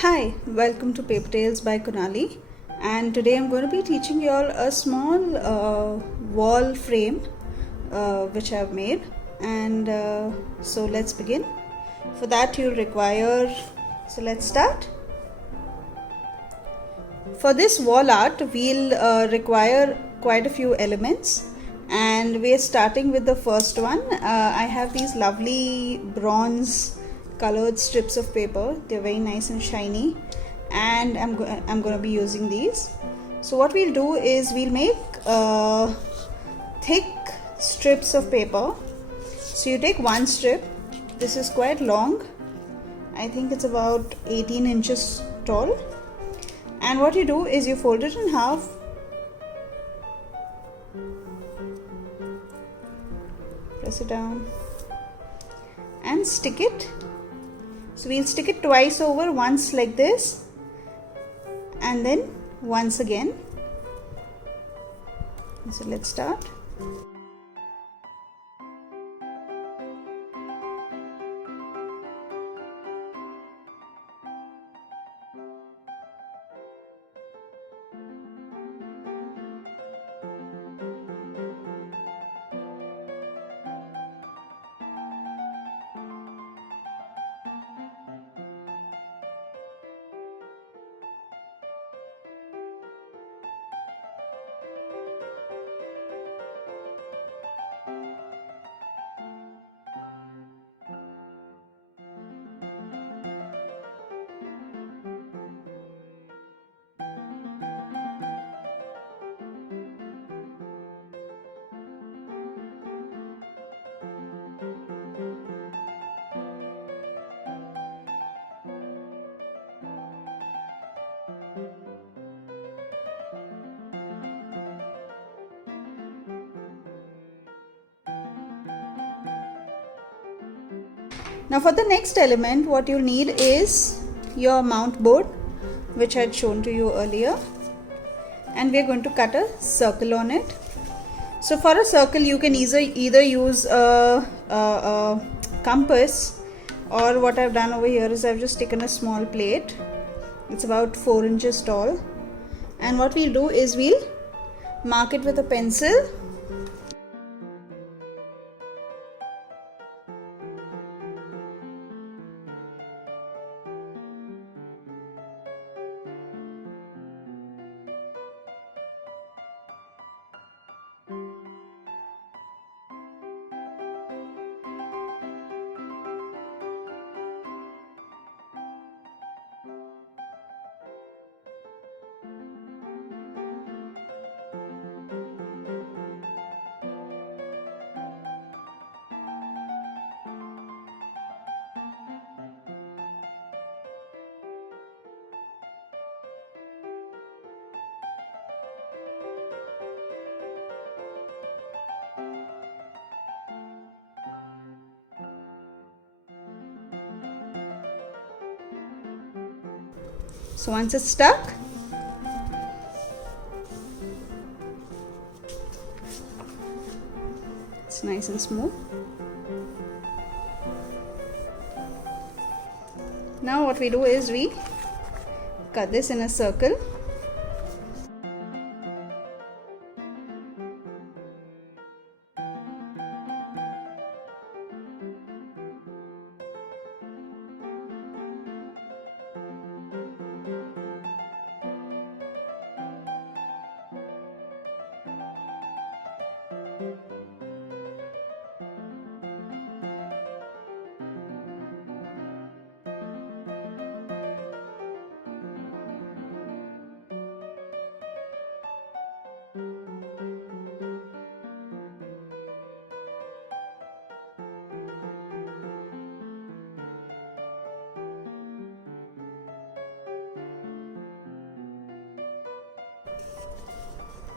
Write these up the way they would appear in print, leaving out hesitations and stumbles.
Hi, welcome to Paper Tales by Kunali, and today I'm going to be teaching you all a small wall frame which I've made. And so let's begin. For that you'll require, so let's start. For this wall art we'll require quite a few elements, and we're starting with the first one. I have these lovely bronze colored strips of paper. They're very nice and shiny, and I'm going to be using these. So what we'll do is we'll make thick strips of paper. So you take one strip. This is quite long. I think it's about 18 inches tall. And what you do is you fold it in half, press it down, and stick it. So we'll stick it twice over, once like this and then once again. So let's start. Now for the next element, what you'll need is your mount board, which I had shown to you earlier, and we're going to cut a circle on it. So for a circle you can either use a compass, or what I've done over here is I've just taken a small plate. It's about 4 inches tall, and what we'll do is we'll mark it with a pencil. So once it's stuck, it's nice and smooth. Now what we do is we cut this in a circle.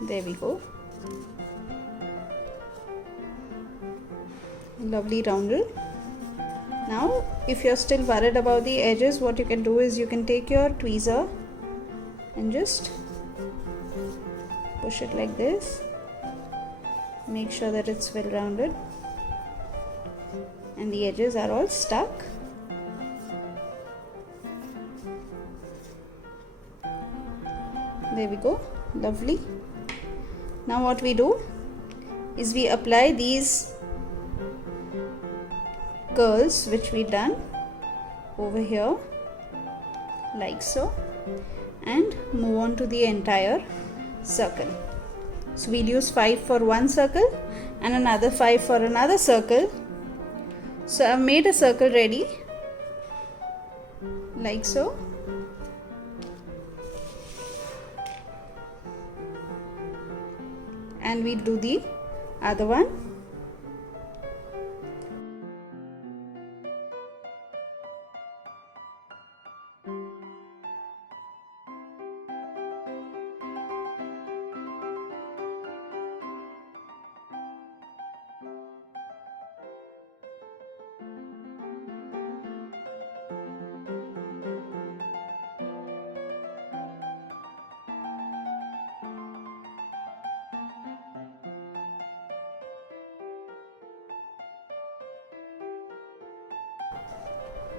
There we go. Lovely roundel. Now if you're still worried about the edges, what you can do is you can take your tweezer and just push it like this. Make sure that it's well rounded and the edges are all stuck. There we go. Lovely. Now what we do is we apply these curls which we done over here like so, and move on to the entire circle. So we'll use 5 for one circle and another 5 for another circle. So I've made a circle ready like so. And we do the other one.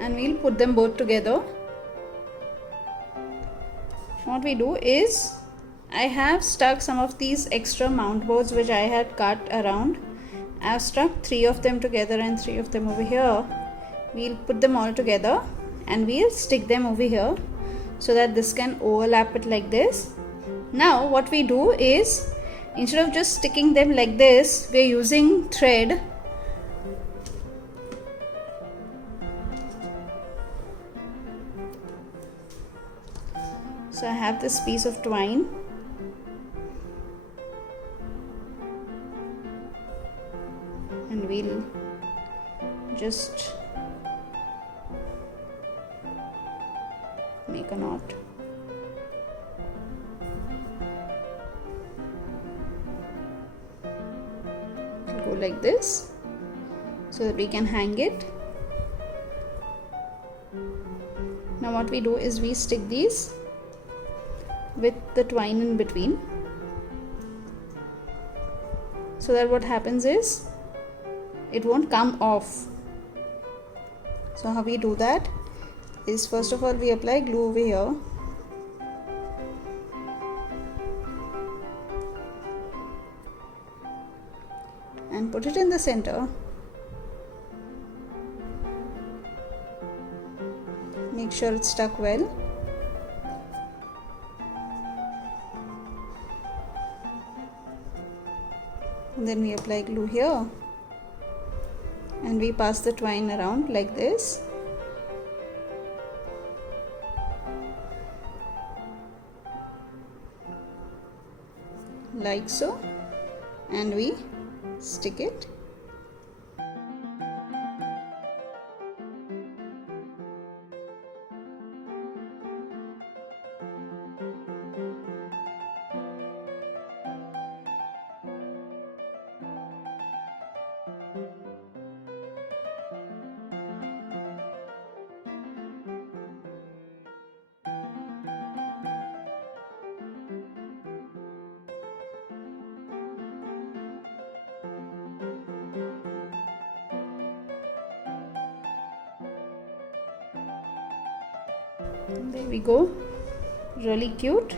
And we'll put them both together. What we do is, I have stuck some of these extra mount boards which I had cut around. I've stuck 3 of them together and 3 of them over here. We'll put them all together and we'll stick them over here so that this can overlap it like this. Now what we do is, instead of just sticking them like this, we're using thread. So I have this piece of twine, and we'll just make a knot. It'll go like this so that we can hang it. Now what we do is we stick these with the twine in between, so that what happens is it won't come off. So how we do that is, first of all we apply glue over here, and put it in the center. Make sure it's stuck well. And then we apply glue here, and we pass the twine around like this. Like so, and we stick it. There we go, really cute.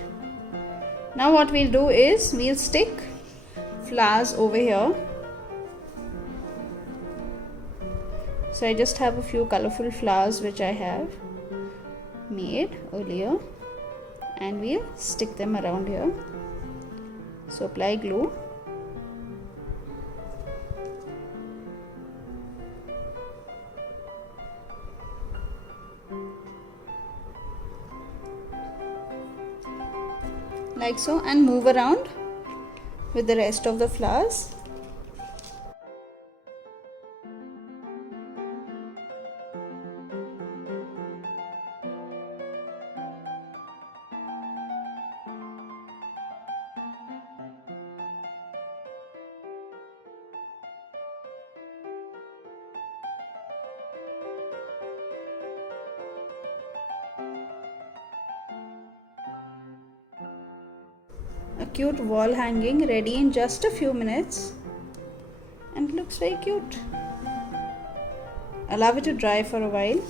Now what we'll do is we'll stick flowers over here. So I just have a few colorful flowers which I have made earlier, and we'll stick them around here. So apply glue. Like so, and move around with the rest of the flowers. A cute wall hanging ready in just a few minutes, and it looks very cute. Allow it to dry for a while,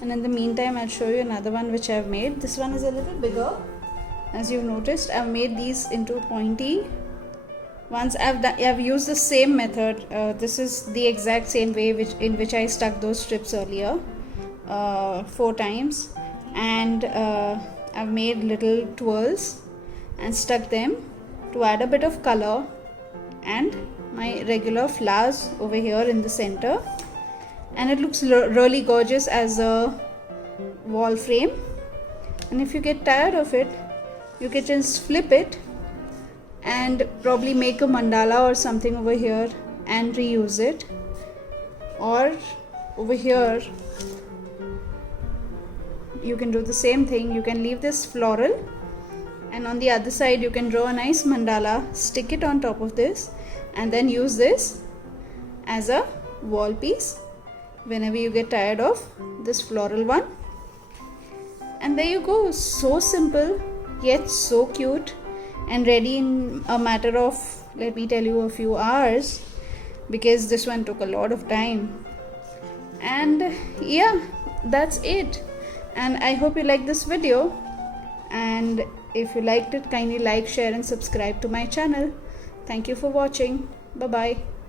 and in the meantime I'll show you another one which I've made. This one is a little bigger, As you've noticed, I've made these into pointy. Once I've used the same method. This is the exact same way in which I stuck those strips earlier, 4 times, and I've made little twirls and stuck them to add a bit of color, and my regular flowers over here in the center, and it looks really gorgeous as a wall frame. And if you get tired of it, you can just flip it and probably make a mandala or something over here and reuse it. Or over here you can do the same thing. You can leave this floral, and on the other side you can draw a nice mandala, stick it on top of this, and then use this as a wall piece whenever you get tired of this floral one. And there you go. So simple yet so cute, and ready in a matter of, let me tell you, a few hours, because this one took a lot of time. And yeah, that's it. And I hope you liked this video, and if you liked it, kindly like, share and subscribe to my channel. Thank you for watching. Bye bye.